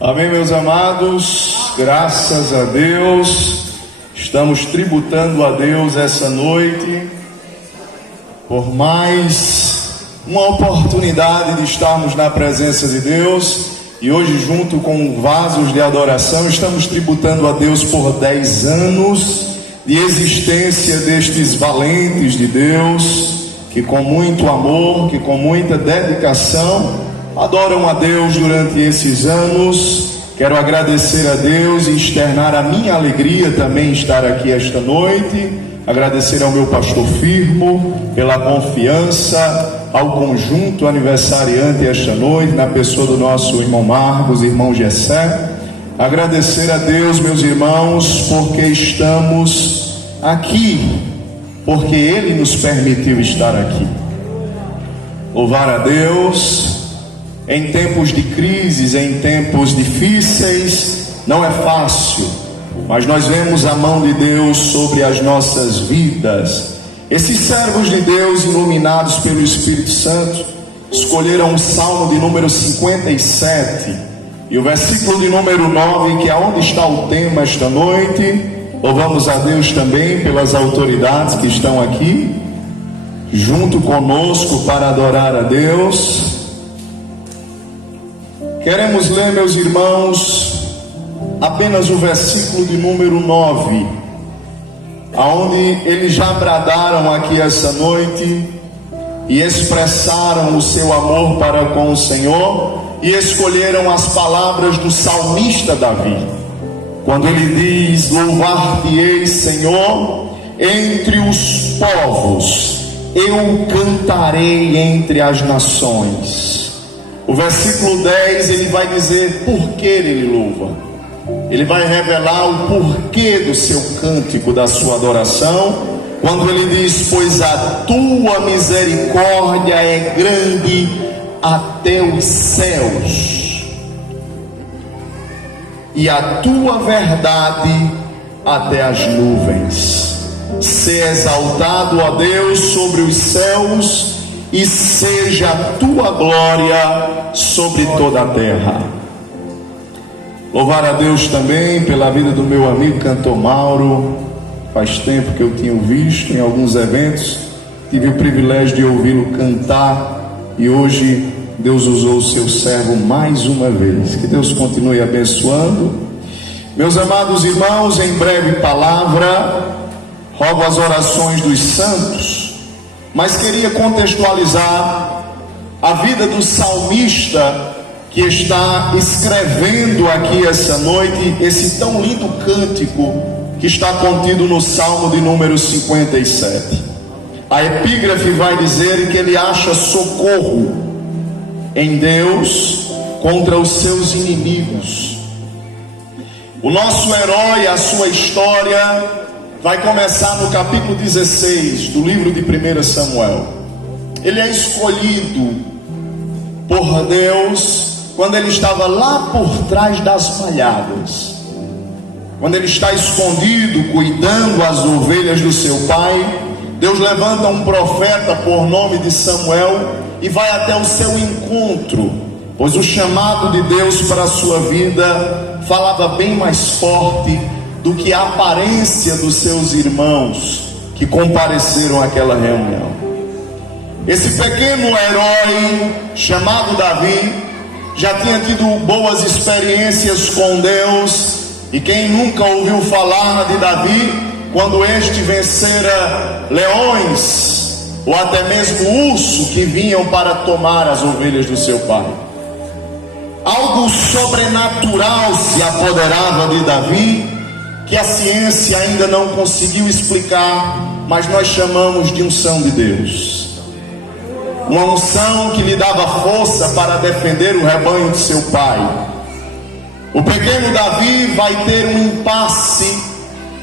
Amém, meus amados, graças a Deus, estamos tributando a Deus essa noite, por mais uma oportunidade de estarmos na presença de Deus, e hoje junto com vasos de adoração, estamos tributando a Deus por 10 anos de existência destes valentes de Deus, que com muito amor, que com muita dedicação, adoram a Deus durante esses anos. Quero agradecer a Deus e externar a minha alegria também estar aqui esta noite. Agradecer ao meu pastor Firmo pela confiança, ao conjunto aniversariante esta noite, na pessoa do nosso irmão Marcos, irmão Gessé. Agradecer a Deus, meus irmãos, porque estamos aqui, porque Ele nos permitiu estar aqui. Louvar a Deus. Em tempos de crises, em tempos difíceis, não é fácil, mas nós vemos a mão de Deus sobre as nossas vidas. Esses servos de Deus, iluminados pelo Espírito Santo, escolheram o Salmo de número 57 e o versículo de número 9, que é onde está o tema esta noite. Louvamos a Deus também pelas autoridades que estão aqui junto conosco para adorar a Deus. Queremos ler, meus irmãos, apenas o versículo de número 9, aonde eles já bradaram aqui essa noite e expressaram o seu amor para com o Senhor e escolheram as palavras do salmista Davi, quando ele diz: louvar-te-ei, Senhor, entre os povos, eu cantarei entre as nações. O versículo 10, ele vai dizer por que ele louva. Ele vai revelar o porquê do seu cântico, da sua adoração, quando ele diz: pois a tua misericórdia é grande até os céus, e a tua verdade até as nuvens. Seja exaltado, ó Deus, sobre os céus, e seja a tua glória sobre toda a terra. Louvar a Deus também pela vida do meu amigo cantor Mauro. Faz tempo que eu tinha o visto em alguns eventos, tive o privilégio de ouvi-lo cantar, e hoje Deus usou o seu servo mais uma vez. Que Deus continue abençoando. Meus amados irmãos, em breve palavra, rogo as orações dos santos, mas queria contextualizar a vida do salmista que está escrevendo aqui essa noite esse tão lindo cântico que está contido no Salmo de número 57. A epígrafe vai dizer que ele acha socorro em Deus contra os seus inimigos. O nosso herói, a sua história vai começar no capítulo 16 do livro de 1 Samuel. Ele é escolhido por Deus quando ele estava lá por trás das malhadas, quando ele está escondido cuidando as ovelhas do seu pai. Deus levanta um profeta por nome de Samuel e vai até o seu encontro, pois o chamado de Deus para a sua vida falava bem mais forte do que a aparência dos seus irmãos que compareceram àquela reunião. Esse pequeno herói chamado Davi já tinha tido boas experiências com Deus, e quem nunca ouviu falar de Davi quando este vencera leões ou até mesmo urso que vinham para tomar as ovelhas do seu pai? Algo sobrenatural se apoderava de Davi, que a ciência ainda não conseguiu explicar, mas nós chamamos de unção de Deus. Uma unção que lhe dava força para defender o rebanho de seu pai. O pequeno Davi vai ter um impasse,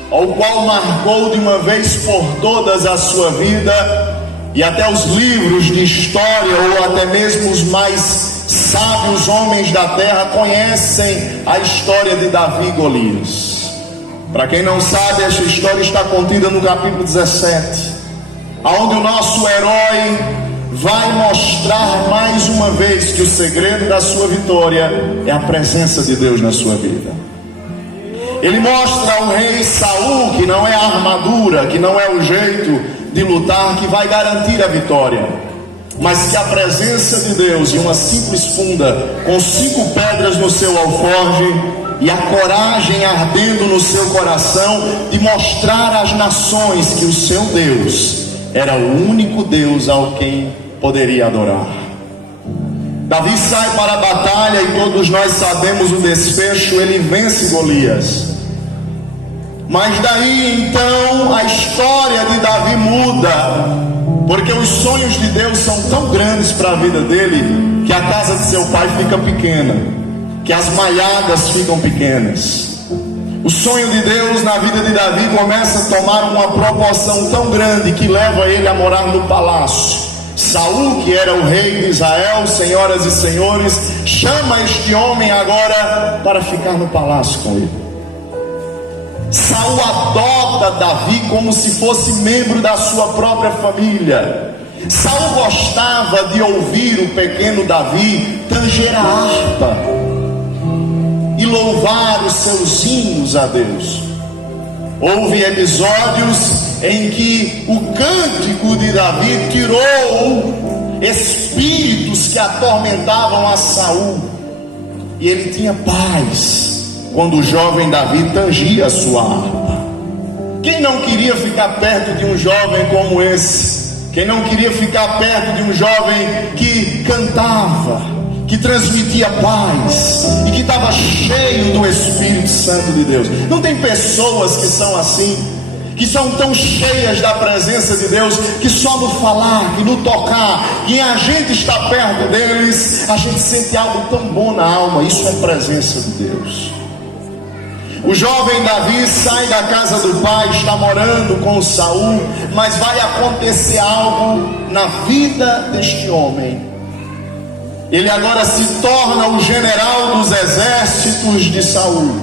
ao qual marcou de uma vez por todas a sua vida, e até os livros de história, ou até mesmo os mais sábios homens da terra, conhecem a história de Davi e Golias. Para quem não sabe, esta história está contida no capítulo 17, onde o nosso herói vai mostrar mais uma vez que o segredo da sua vitória é a presença de Deus na sua vida. Ele mostra ao rei Saul que não é a armadura, que não é o jeito de lutar que vai garantir a vitória, mas que a presença de Deus e uma simples funda com 5 pedras no seu alforje e a coragem ardendo no seu coração de mostrar às nações que o seu Deus era o único Deus ao quem poderia adorar. Davi sai para a batalha e todos nós sabemos o desfecho. Ele vence Golias. Mas daí então a história de Davi muda, porque os sonhos de Deus são tão grandes para a vida dele que a casa de seu pai fica pequena, que as malhadas ficam pequenas. O sonho de Deus na vida de Davi começa a tomar uma proporção tão grande que leva ele a morar no palácio. Saul, que era o rei de Israel, senhoras e senhores, chama este homem agora para ficar no palácio com ele. Saul adota Davi como se fosse membro da sua própria família. Saul gostava de ouvir o pequeno Davi tanger a harpa e louvar os seus hinos a Deus. Houve episódios em que o cântico de Davi tirou espíritos que atormentavam a Saul, e ele tinha paz quando o jovem Davi tangia a sua harpa. Quem não queria ficar perto de um jovem como esse? Quem não queria ficar perto de um jovem que cantava, que transmitia paz e que estava cheio do Espírito Santo de Deus? Não tem pessoas que são assim, que são tão cheias da presença de Deus, que só no falar, que no tocar, e a gente está perto deles, a gente sente algo tão bom na alma. Isso é presença de Deus. O jovem Davi sai da casa do pai, está morando com Saul, mas vai acontecer algo na vida deste homem. Ele agora se torna o general dos exércitos de Saul.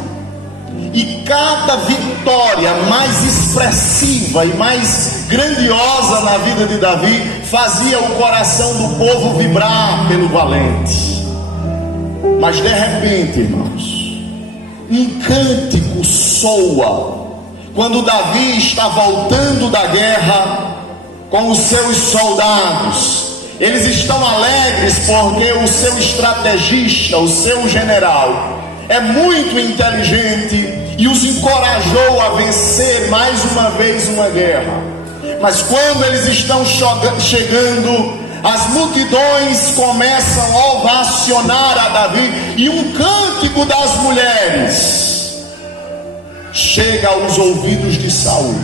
E cada vitória mais expressiva e mais grandiosa na vida de Davi fazia o coração do povo vibrar pelo valente. Mas de repente, irmãos, um cântico soa quando Davi está voltando da guerra com os seus soldados. Eles estão alegres porque o seu estrategista, o seu general, é muito inteligente e os encorajou a vencer mais uma vez uma guerra. Mas quando eles estão chegando, as multidões começam a ovacionar a Davi, e um cântico das mulheres chega aos ouvidos de Saul.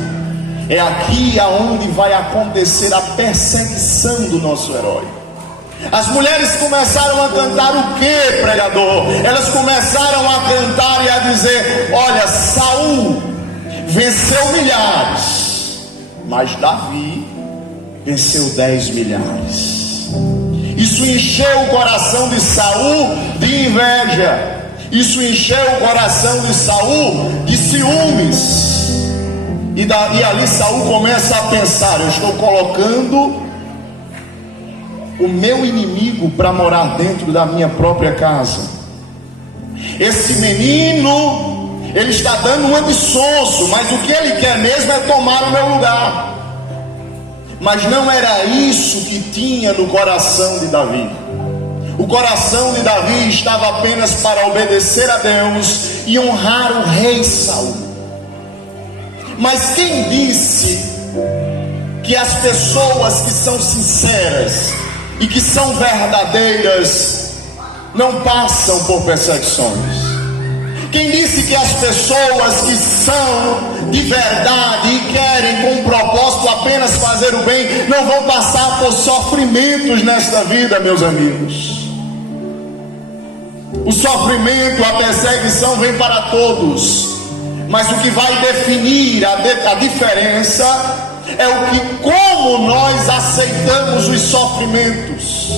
É aqui aonde vai acontecer a perseguição do nosso herói. As mulheres começaram a cantar o que, pregador? Elas começaram a cantar e a dizer: olha, Saul venceu milhares, mas Davi venceu 10 milhares. Isso encheu o coração de Saul de inveja. Isso encheu o coração de Saul de ciúmes. E ali Saul começa a pensar: eu estou colocando o meu inimigo para morar dentro da minha própria casa. Esse menino, ele está dando uma de sonso, mas o que ele quer mesmo é tomar o meu lugar. Mas não era isso que tinha no coração de Davi. O coração de Davi estava apenas para obedecer a Deus e honrar o rei Saul. Mas quem disse que as pessoas que são sinceras e que são verdadeiras não passam por perseguições? Quem disse que as pessoas que são de verdade e querem com um propósito apenas fazer o bem não vão passar por sofrimentos nesta vida, meus amigos? O sofrimento, a perseguição vem para todos, mas o que vai definir a diferença é como nós aceitamos os sofrimentos.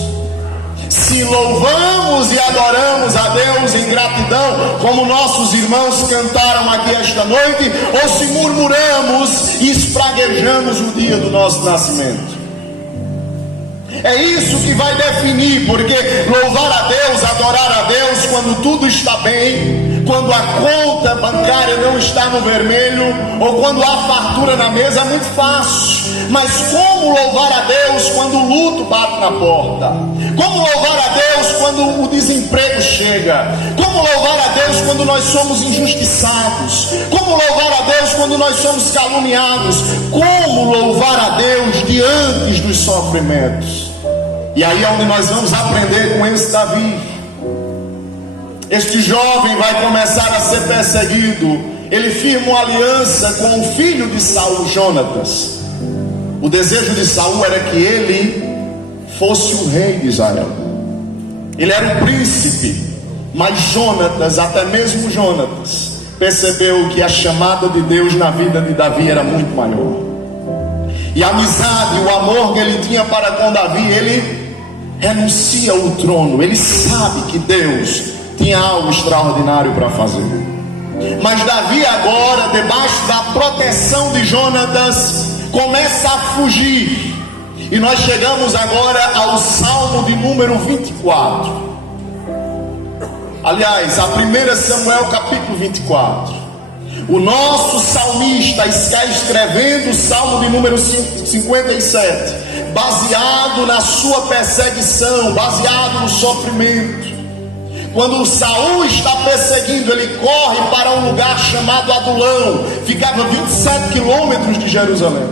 Se louvamos e adoramos a Deus em gratidão, como nossos irmãos cantaram aqui esta noite, ou se murmuramos e espraguejamos o dia do nosso nascimento. É isso que vai definir, porque louvar a Deus, adorar a Deus quando tudo está bem, quando a conta bancária não está no vermelho, ou quando há fartura na mesa, é muito fácil. Mas como louvar a Deus quando o luto bate na porta? Como louvar a Deus quando o desemprego chega? Como louvar a Deus quando nós somos injustiçados? Como louvar a Deus quando nós somos caluniados? Como louvar a Deus diante dos sofrimentos? E aí é onde nós vamos aprender com esse Davi. Este jovem vai começar a ser perseguido. Ele firma uma aliança com o filho de Saul, Jonatas. O desejo de Saul era que ele fosse o rei de Israel. Ele era o príncipe. Mas Jonatas, até mesmo Jonatas, percebeu que a chamada de Deus na vida de Davi era muito maior. E a amizade, o amor que ele tinha para com Davi, ele renuncia ao trono. Ele sabe que Deus tinha algo extraordinário para fazer. Mas Davi agora, debaixo da proteção de Jonatas, começa a fugir. E nós chegamos agora ao Salmo de número 24. Aliás, a 1 Samuel capítulo 24. O nosso salmista está escrevendo o Salmo de número 57, baseado na sua perseguição, baseado no sofrimento. Quando Saul está perseguindo, ele corre para um lugar chamado Adulão. Ficava 27 quilômetros de Jerusalém.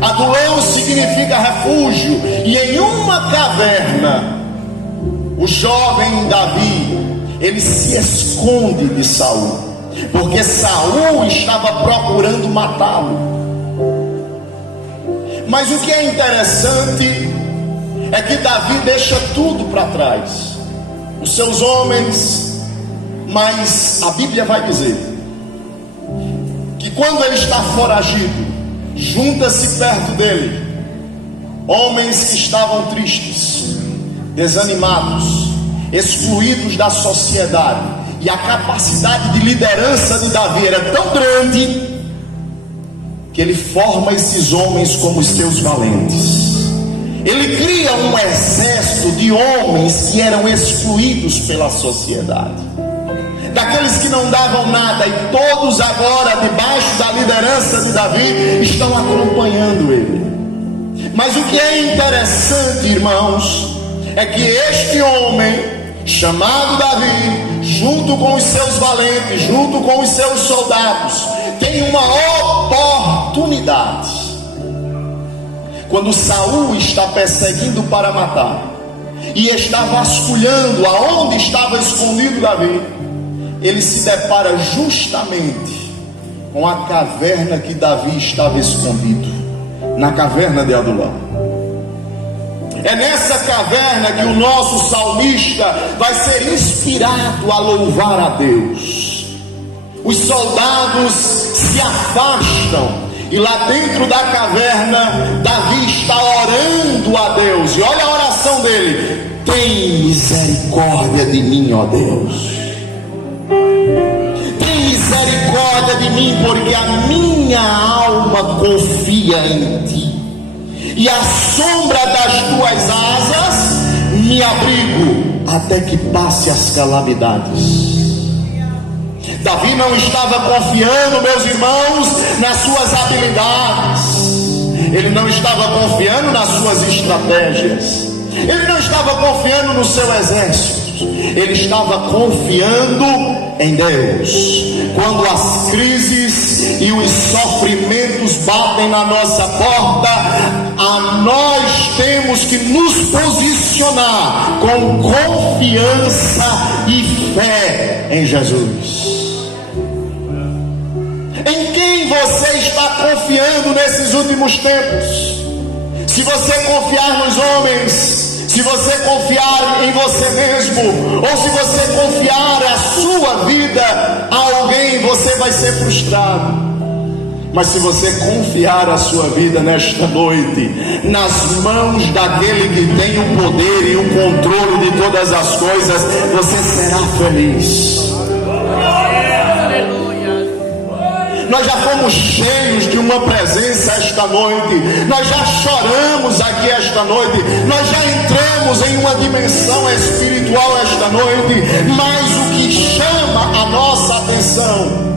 Adulão significa refúgio. E em uma caverna, o jovem Davi, ele se esconde de Saul, porque Saul estava procurando matá-lo. Mas o que é interessante é que Davi deixa tudo para trás, os seus homens. Mas a Bíblia vai dizer que quando ele está foragido, junta-se perto dele homens que estavam tristes, desanimados, excluídos da sociedade. E a capacidade de liderança de Davi era tão grande que ele forma esses homens como seus valentes. Ele cria um exército de homens que eram excluídos pela sociedade, daqueles que não davam nada, e todos agora, debaixo da liderança de Davi, estão acompanhando ele. Mas o que é interessante, irmãos, é que este homem chamado Davi, junto com os seus valentes, junto com os seus soldados, tem uma oportunidade. Quando Saul está perseguindo para matar e está vasculhando aonde estava escondido Davi, ele se depara justamente com a caverna que Davi estava escondido, na caverna de Adulão. É nessa caverna que o nosso salmista vai ser inspirado a louvar a Deus. Os soldados se afastam, e lá dentro da caverna, Davi está orando a Deus. E olha a oração dele: tem misericórdia de mim, ó Deus. Tem misericórdia de mim, porque a minha alma confia em ti, e à sombra das tuas asas me abrigo até que passe as calamidades. Davi não estava confiando, meus irmãos, nas suas habilidades. Ele não estava confiando nas suas estratégias. Ele não estava confiando no seu exército. Ele estava confiando em Deus. Quando as crises e os sofrimentos batem na nossa porta, nós temos que nos posicionar com confiança e fé em Jesus. Em quem você está confiando nesses últimos tempos? Se você confiar nos homens, se você confiar em você mesmo, ou se você confiar a sua vida a alguém, você vai ser frustrado. Mas se você confiar a sua vida nesta noite nas mãos daquele que tem o poder e o controle de todas as coisas, você será feliz. nós já fomos cheios de uma presença esta noite, nós já choramos aqui esta noite, nós já entramos em uma dimensão espiritual esta noite, mas o que chama a nossa atenção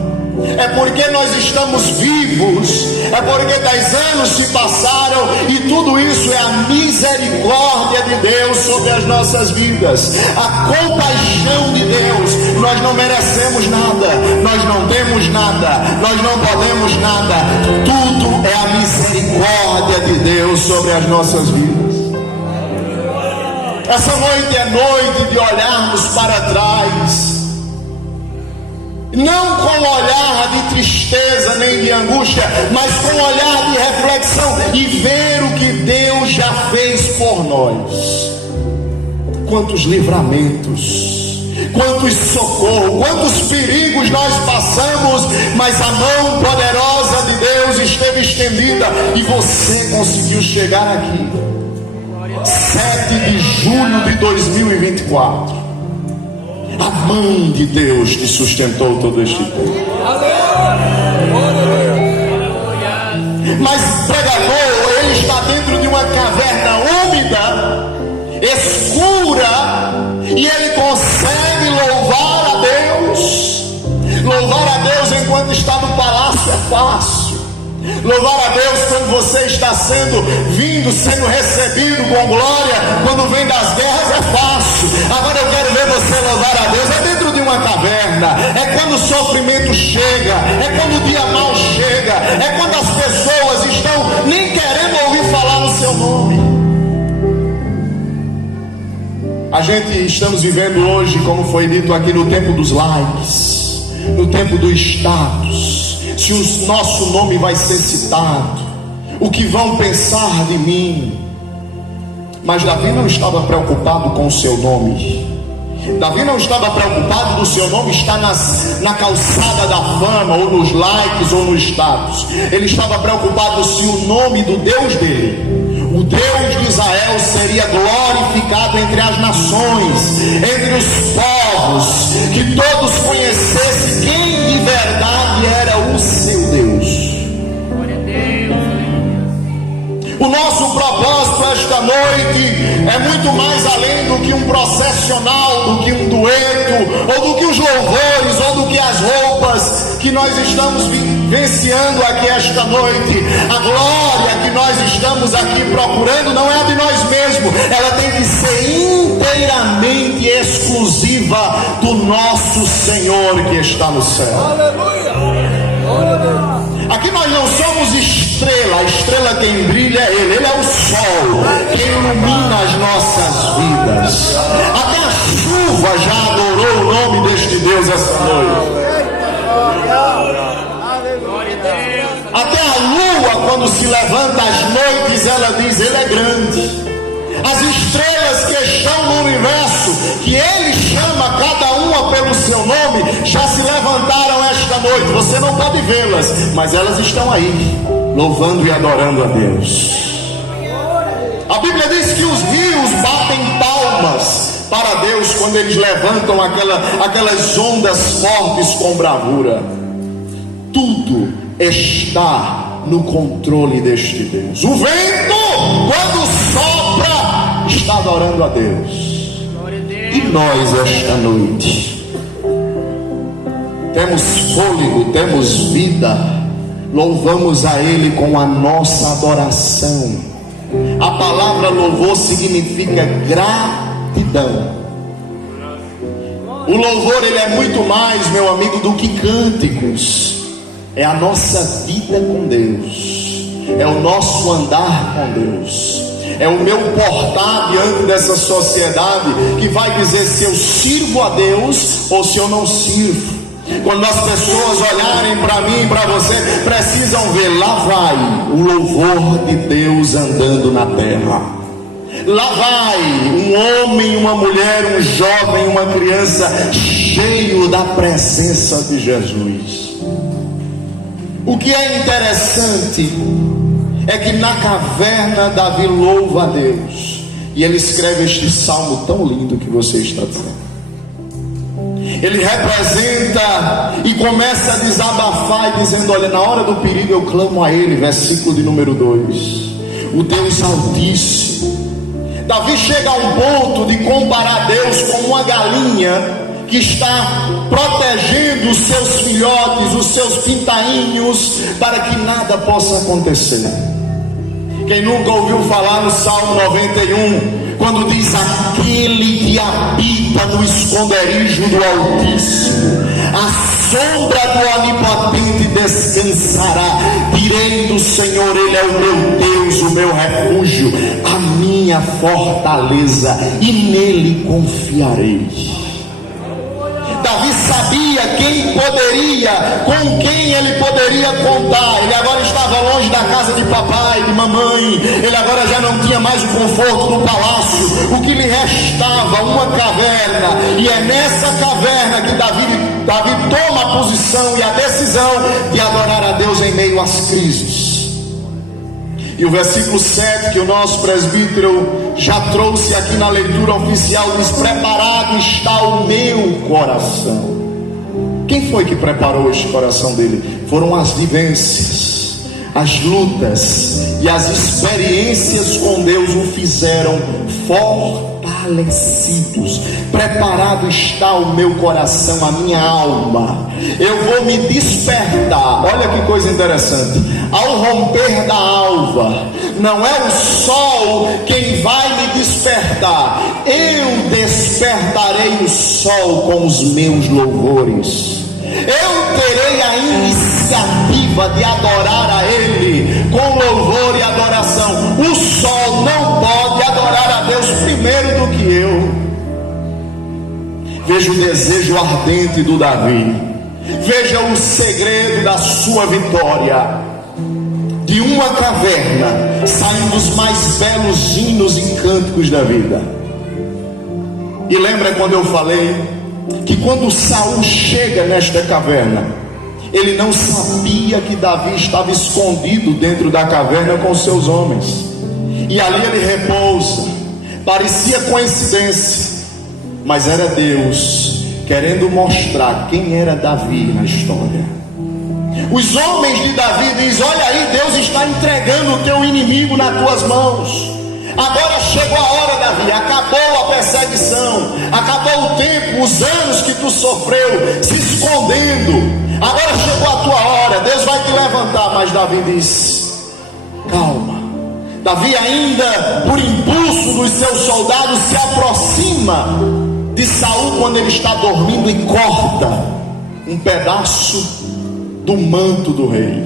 é porque nós estamos vivos, é porque 10 anos se passaram e tudo isso é a misericórdia de Deus sobre as nossas vidas, a compaixão de Deus. Nós não merecemos nada, nós não temos nada, nós não podemos nada, tudo é a misericórdia de Deus sobre as nossas vidas. Essa noite é noite de olharmos para trás, não com olhar de tristeza nem de angústia, mas com olhar de reflexão e ver o que Deus já fez por nós. Quantos livramentos, quantos socorros, quantos perigos nós passamos, mas a mão poderosa de Deus esteve estendida e você conseguiu chegar aqui. 7 de julho de 2024. A mão de Deus te sustentou todo este tempo. Mas o pregador, ele está dentro de uma caverna úmida, escura, e ele consegue louvar a Deus. Louvar a Deus enquanto está no palácio é fácil. Louvar a Deus quando você está sendo recebido com glória, quando vem das guerras é fácil. Agora eu quero ver você louvar a Deus é dentro de uma caverna, é quando o sofrimento chega, é quando o dia mau chega, é quando as pessoas estão nem querendo ouvir falar no seu nome. Estamos vivendo hoje, como foi dito aqui, no tempo dos likes, no tempo do status. Se o nosso nome vai ser citado, o que vão pensar de mim. Mas Davi não estava preocupado com o seu nome. Davi não estava preocupado do seu nome estar na calçada da fama, ou nos likes, ou no status. Ele estava preocupado se o nome do Deus dele, o Deus de Israel, seria glorificado entre as nações, entre os povos, que todos conhecessem quem de verdade era o seu Deus. O nosso propósito esta noite é muito mais além do que um processional, do que um dueto, ou do que os louvores, ou do que as roupas que nós estamos vivenciando aqui esta noite. A glória que nós estamos aqui procurando não é a de nós mesmos, ela tem que ser inteiramente exclusiva do nosso Senhor que está no céu. Aleluia! Aqui nós não somos estrela, a estrela quem brilha é Ele é o sol, quem ilumina as nossas vidas. Até a chuva já adorou o nome deste Deus essa noite. Até a lua, quando se levanta às noites, ela diz: Ele é grande. As estrelas que estão no universo, que Ele chama cada uma pelo seu nome, já se levantaram esta noite. Você não pode vê-las, mas elas estão aí, louvando e adorando a Deus. A Bíblia diz que os rios batem palmas para Deus quando eles levantam aquelas ondas fortes com bravura. Tudo está no controle deste Deus. O vento, quando sopra, está adorando a Deus. E nós esta noite temos fôlego, temos vida, louvamos a Ele com a nossa adoração. A palavra louvor significa gratidão. O louvor, ele é muito mais, meu amigo, do que cânticos. É a nossa vida com Deus, é o nosso andar com Deus, é o meu portar diante dessa sociedade que vai dizer se eu sirvo a Deus ou se eu não sirvo. Quando as pessoas olharem para mim e para você, precisam ver, lá vai o louvor de Deus andando na terra. Lá vai um homem, uma mulher, um jovem, uma criança cheio da presença de Jesus. O que é interessante é que na caverna Davi louva a Deus, e ele escreve este salmo tão lindo que você está dizendo. ele representa e começa a desabafar, dizendo: olha, na hora do perigo eu clamo a ele. Versículo de número 2. O Deus Altíssimo. Davi chega a um ponto de comparar Deus com uma galinha que está protegendo os seus filhotes, os seus pintainhos, para que nada possa acontecer. Quem nunca ouviu falar no Salmo 91, quando diz: aquele que habita no esconderijo do Altíssimo, a sombra do Onipotente descansará. Direi do Senhor, Ele é o meu Deus, o meu refúgio, a minha fortaleza, e nele confiarei. Davi sabia com quem ele poderia contar. Ele agora estava longe da casa de papai, de mamãe. Ele agora já não tinha mais o conforto do palácio. O que lhe restava, uma caverna. E é nessa caverna que Davi toma a posição e a decisão de adorar a Deus em meio às crises. E o versículo 7, que o nosso presbítero já trouxe aqui na leitura oficial, diz: preparado está o meu coração. Quem foi que preparou este coração dele? Foram as vivências, as lutas e as experiências com Deus o fizeram fortalecidos. Preparado está o meu coração, a minha alma. Eu vou me despertar. Olha que coisa interessante. Ao romper da alva, não é o sol quem vai me despertar. Eu despertarei o sol com os meus louvores. Eu terei a iniciativa de adorar a Ele com louvor e adoração. O sol não pode adorar a Deus primeiro do que eu. Veja o desejo ardente do Davi. Veja o segredo da sua vitória. De uma caverna saem os mais belos hinos e cânticos da vida. E lembra quando eu falei que quando Saul chega nesta caverna, ele não sabia que Davi estava escondido dentro da caverna com seus homens, e ali ele repousa. Parecia coincidência, mas era Deus querendo mostrar quem era Davi na história. Os homens de Davi dizem: olha aí, Deus está entregando o teu inimigo nas tuas mãos. Agora chegou a hora, Davi, acabou a perseguição, acabou o tempo, os anos que tu sofreu se escondendo. Agora chegou a tua hora, Deus vai te levantar. Mas Davi disse: calma. Davi, ainda por impulso dos seus soldados, se aproxima de Saul quando ele está dormindo e corta um pedaço do manto do rei.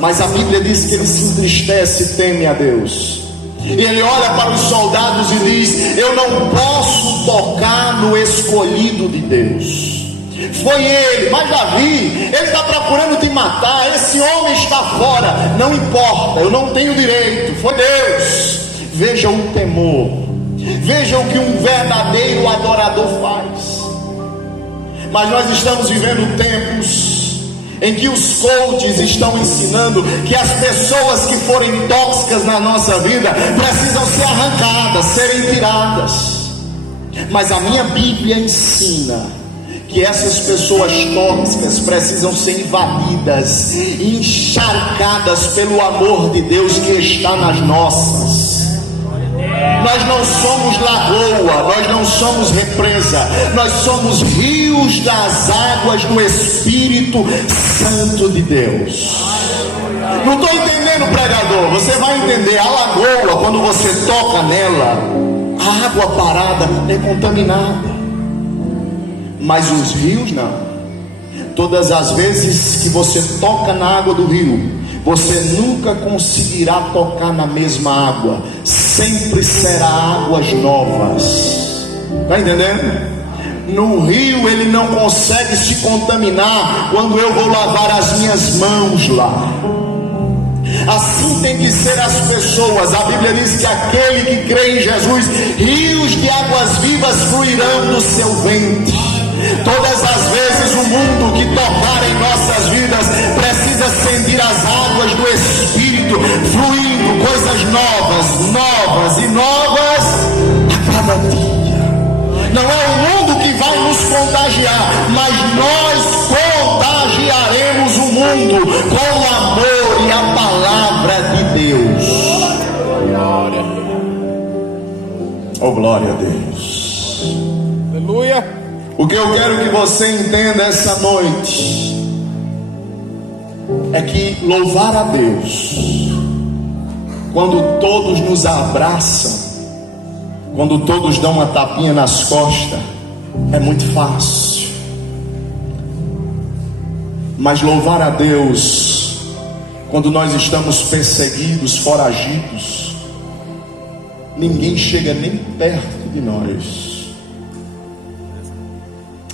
Mas a Bíblia diz que ele se entristece e teme a Deus. E ele olha para os soldados e diz: eu não posso tocar no escolhido de Deus. Foi ele, mas Davi, ele está procurando te matar. Esse homem está fora. Não importa, eu não tenho direito. Foi Deus. Veja o temor, veja o que um verdadeiro adorador faz. Mas nós estamos vivendo tempos em que os coaches estão ensinando que as pessoas que forem tóxicas na nossa vida precisam ser arrancadas, serem tiradas. Mas a minha Bíblia ensina que essas pessoas tóxicas precisam ser invadidas e encharcadas pelo amor de Deus que está nas nossas. Nós não somos lagoa, nós não somos represa, nós somos rios das águas do Espírito Santo de Deus. Não estou entendendo, pregador. Você vai entender. A lagoa, quando você toca nela, a água parada é contaminada, mas os rios não. Todas as vezes que você toca na água do rio, você nunca conseguirá tocar na mesma água. Sempre será águas novas. Está entendendo? No rio ele não consegue se contaminar quando eu vou lavar as minhas mãos lá. Assim tem que ser as pessoas. A Bíblia diz que aquele que crê em Jesus, rios de águas vivas fluirão do seu ventre. Todas as vezes o mundo que tocar em nossas vidas precisa sentir as águas do Espírito fluindo, coisas novas, novas e novas a cada dia. Não é o mundo que vai nos contagiar, mas nós contagiaremos o mundo com o amor e a palavra de Deus. Oh, glória a Deus. Aleluia. O que eu quero que você entenda essa noite é que louvar a Deus, quando todos nos abraçam, quando todos dão uma tapinha nas costas, é muito fácil. Mas louvar a Deus, quando nós estamos perseguidos, foragidos, ninguém chega nem perto de nós.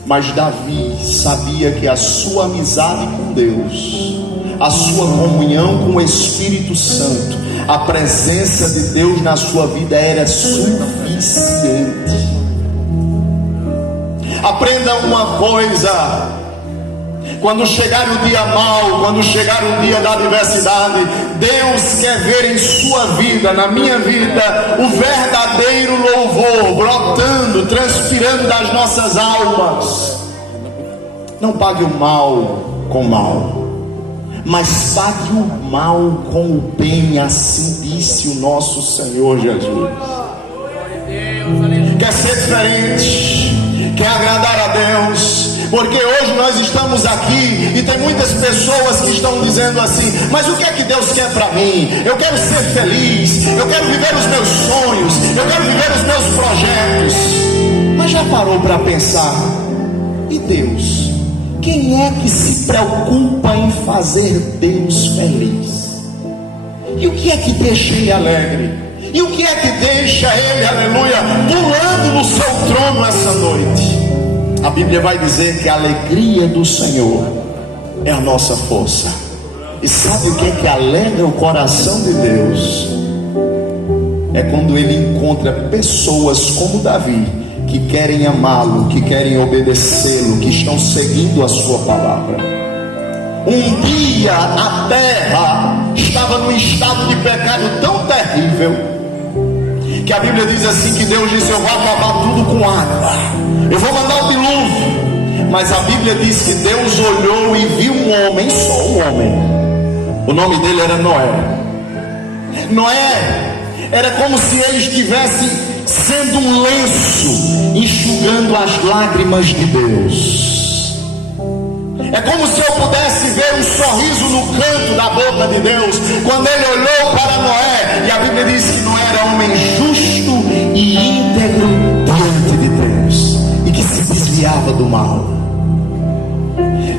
Mas Davi sabia que a sua amizade com Deus, a sua comunhão com o Espírito Santo, a presença de Deus na sua vida era suficiente. Aprenda uma coisa: quando chegar o dia mau, quando chegar o dia da adversidade, Deus quer ver em sua vida, na minha vida, o verdadeiro louvor brotando, transpirando das nossas almas. Não pague o mal com mal, mas pague o mal com o bem, assim disse o nosso Senhor Jesus. Quer ser diferente, quer agradar a Deus, porque hoje nós estamos aqui e tem muitas pessoas que estão dizendo assim: mas o que é que Deus quer para mim? Eu quero ser feliz, eu quero viver os meus sonhos, eu quero viver os meus projetos. Mas já parou para pensar? E Deus? Quem é que se preocupa em fazer Deus feliz? E o que é que deixa Ele alegre? E o que é que deixa Ele, aleluia, pulando no seu trono essa noite? A Bíblia vai dizer que a alegria do Senhor é a nossa força. E sabe o que é que alegra o coração de Deus? É quando Ele encontra pessoas como Davi, que querem amá-lo, que querem obedecê-lo, que estão seguindo a sua palavra. Um dia a terra estava num estado de pecado tão terrível, que a Bíblia diz assim, que Deus disse: eu vou acabar tudo com água, eu vou mandar o dilúvio. Mas a Bíblia diz que Deus olhou e viu um homem, só um homem. O nome dele era Noé. Noé era como se ele estivesse sendo um lenço, enxugando as lágrimas de Deus. É como se eu pudesse ver um sorriso no canto da boca de Deus, quando ele olhou para Noé. E a Bíblia diz que Noé era homem justo e íntegro diante de Deus, e que se desviava do mal.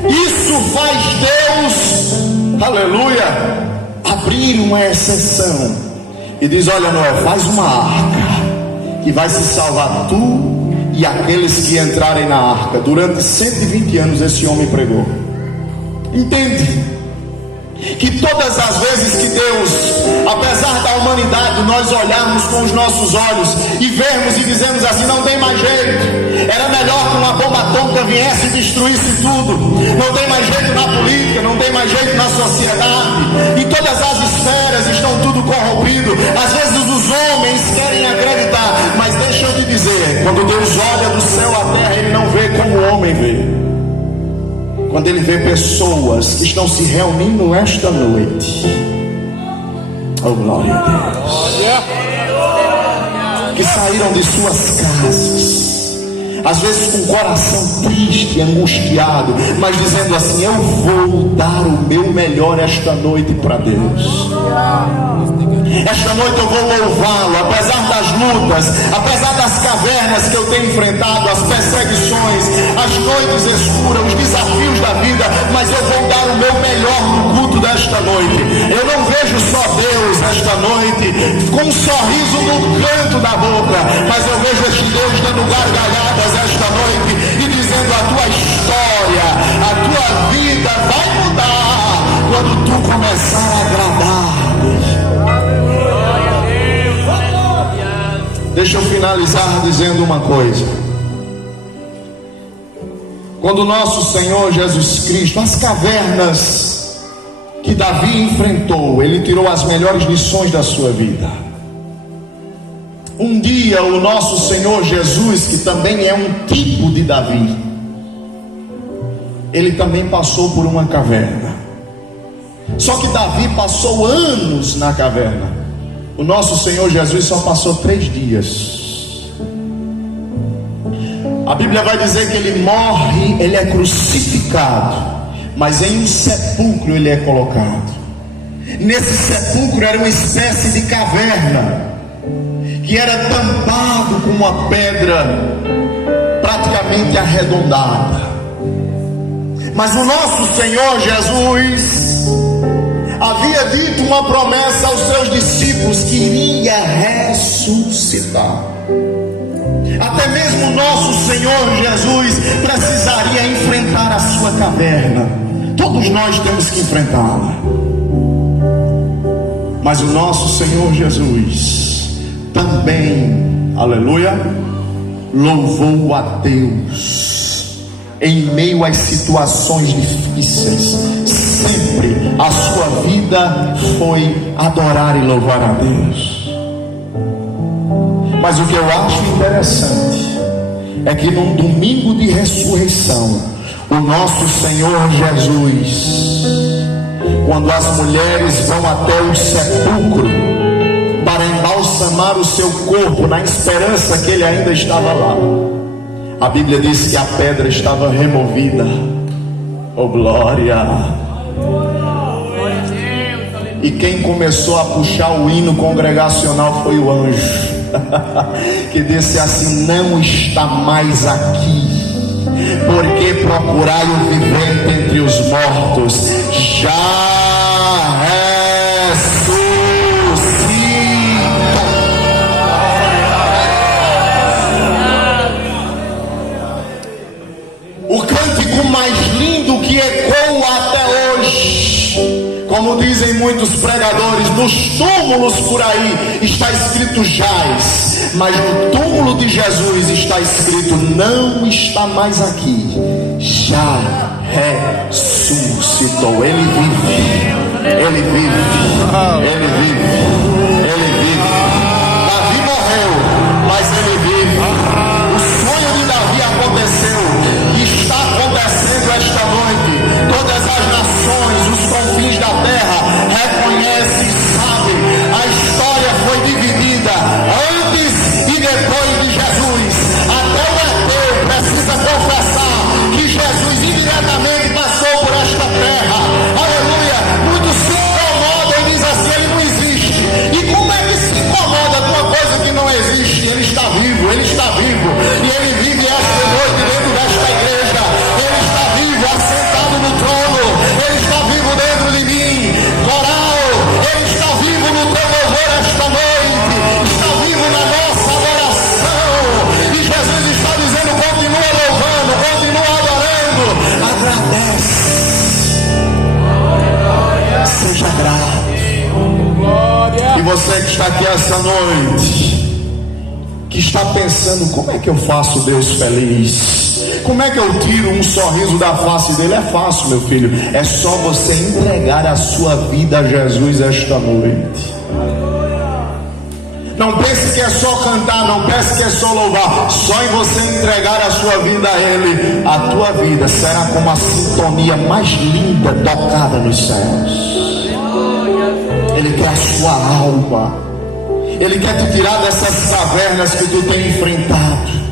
Isso faz Deus, aleluia, abrir uma exceção e diz: olha, Noé, faz uma arca que vai se salvar tu e aqueles que entrarem na arca. Durante 120 anos esse homem pregou. Entende? Que todas as vezes que Deus, apesar da humanidade, nós olharmos com os nossos olhos e vermos e dizemos assim: não tem mais jeito, era melhor que uma bomba atômica viesse e destruísse tudo, não tem mais jeito na política, não tem mais jeito na sociedade, e todas as esferas estão tudo corrompido. Às vezes os homens querem acreditar, mas deixa eu te dizer, quando Deus olha do céu à terra, Ele não vê como o homem vê. Quando Ele vê pessoas que estão se reunindo esta noite, oh glória a Deus, que saíram de suas casas, às vezes com o coração triste, angustiado, mas dizendo assim: eu vou dar o meu melhor esta noite para Deus. Esta noite eu vou louvá-lo, apesar das lutas, apesar das cavernas que eu tenho enfrentado, as perseguições, as noites escuras, os desafios da vida, mas eu vou dar o meu melhor no culto desta noite. Eu não vejo só Deus esta noite com um sorriso no canto da boca, mas eu vejo este Deus dando gargalhadas esta noite e dizendo: a tua história, a tua vida vai mudar quando tu começar a agradar. Deixa eu finalizar dizendo uma coisa. Quando o nosso Senhor Jesus Cristo, as cavernas que Davi enfrentou, ele tirou as melhores lições da sua vida. Um dia o nosso Senhor Jesus, que também é um tipo de Davi, ele também passou por uma caverna. Só que Davi passou anos na caverna. O nosso Senhor Jesus só passou 3 dias. A Bíblia vai dizer que ele morre, ele é crucificado, mas em um sepulcro ele é colocado. Nesse sepulcro era uma espécie de caverna, que era tampado com uma pedra praticamente arredondada. Mas o nosso Senhor Jesus havia dito uma promessa aos seus discípulos, que iria ressuscitar. Até mesmo o nosso Senhor Jesus precisaria enfrentar a sua caverna. Todos nós temos que enfrentá-la. Mas o nosso Senhor Jesus também, aleluia, louvou a Deus em meio às situações difíceis. Sempre a sua vida foi adorar e louvar a Deus. Mas o que eu acho interessante é que num domingo de ressurreição, o nosso Senhor Jesus, quando as mulheres vão até o sepulcro para embalsamar o seu corpo, na esperança que ele ainda estava lá, a Bíblia diz que a pedra estava removida. Oh glória! E quem começou a puxar o hino congregacional foi o anjo, que disse assim: não está mais aqui, porque procurai o vivente entre os mortos, já ressuscitou. O cântico mais lindo que ecoa até hoje, como dizem muitos pregadores, nos túmulos por aí está escrito jaz, mas no túmulo de Jesus está escrito: não está mais aqui, já ressuscitou. Ele vive, ele vive, ele vive, ele vive. Davi morreu, mas ele vive. O sonho de Davi aconteceu e está acontecendo esta noite. Todas as nações, os confins da terra reconhecem e sabem: a história foi dividida antes e depois de Jesus. Até o ateu precisa confessar que Jesus indiretamente passou por esta terra. Aleluia! Muitos se incomodam e dizem assim: ele não existe. E como é que se incomoda com uma coisa que não existe? Ele está vivo, ele está vivo, e ele vive esta noite dentro desta igreja. Ele está vivo, assentado no trono. Ele está vivo dentro de mim. Coral, ele está vivo no teu louvor esta noite. Está vivo na nossa adoração. E Jesus está dizendo: continua louvando, continua adorando. Agradece. Seja grato. E você que está aqui essa noite, que está pensando: como é que eu faço Deus feliz? Como é que eu tiro um sorriso da face dele? É fácil, meu filho. É só você entregar a sua vida a Jesus esta noite. Não pense que é só cantar, não pense que é só louvar. Só em você entregar a sua vida a Ele, a tua vida será como a sintonia mais linda tocada nos céus. Ele quer a sua alma. Ele quer te tirar dessas cavernas que tu tem enfrentado.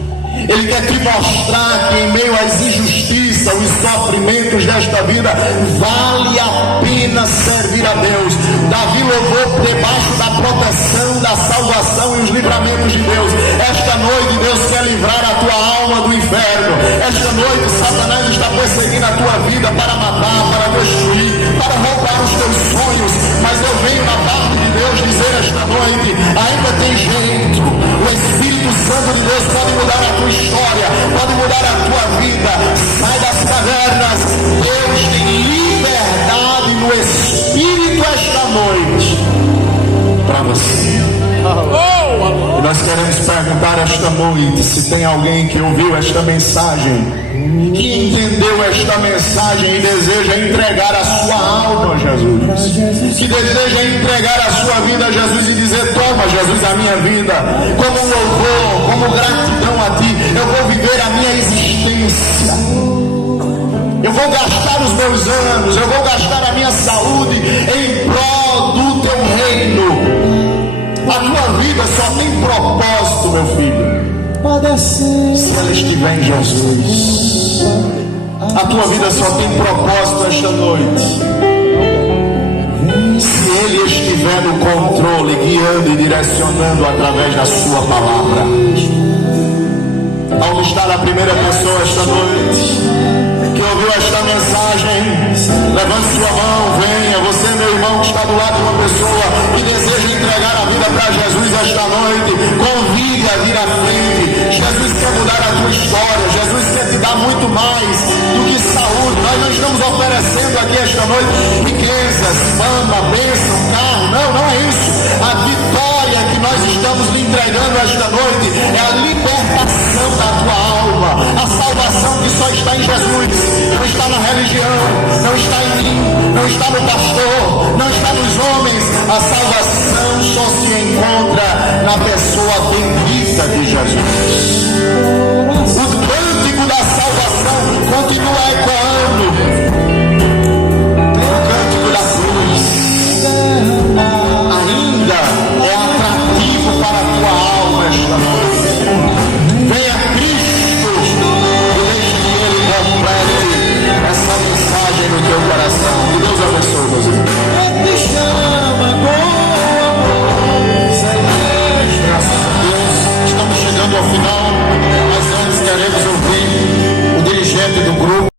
Ele quer te mostrar que em meio às injustiças, os sofrimentos desta vida, vale a pena servir a Deus. Davi louvou debaixo da proteção, da salvação e os livramentos de Deus. Esta noite Deus quer livrar a tua alma do inferno. Esta noite Satanás está perseguindo a tua vida para matar, para destruir, para roubar os teus sonhos. Mas eu venho na parte de Deus dizer esta noite: ainda tem jeito. O Espírito Santo de Deus pode mudar a tua história, pode mudar a tua vida. Sai das cavernas. Deus tem liberdade no Espírito esta noite para você. E nós queremos queremos perguntar esta noite se tem alguém que ouviu esta mensagem, que entendeu esta mensagem e deseja entregar a sua alma a Jesus, que deseja entregar a sua vida a Jesus e dizer: toma, Jesus, a minha vida como um louvor, como gratidão a ti. Eu vou viver a minha existência, eu vou gastar os meus anos, eu vou gastar a minha saúde em prol do teu reino. A tua vida só tem propósito, meu filho, se ela estiver em Jesus. A tua vida só tem propósito esta noite se Ele estiver no controle, guiando e direcionando através da sua palavra. Ao estar a primeira pessoa esta noite que ouviu esta mensagem, levante sua mão, venha. Você, meu irmão, que está do lado de uma pessoa que deseja entregar a vida para Jesus esta noite, convide a vir à frente. Jesus quer mudar a tua história, Jesus quer te dar muito mais do que saúde. Nós não estamos oferecendo aqui esta noite riquezas, fama, bênção, carro, não é isso. A vitória que nós estamos lhe entregando esta noite é a libertação da tua alma, a salvação que só está em Jesus. Não está na religião, não está em mim, não está no pastor, não está nos homens. A salvação só se encontra na pessoa bendita de Jesus. O cântico da salvação continua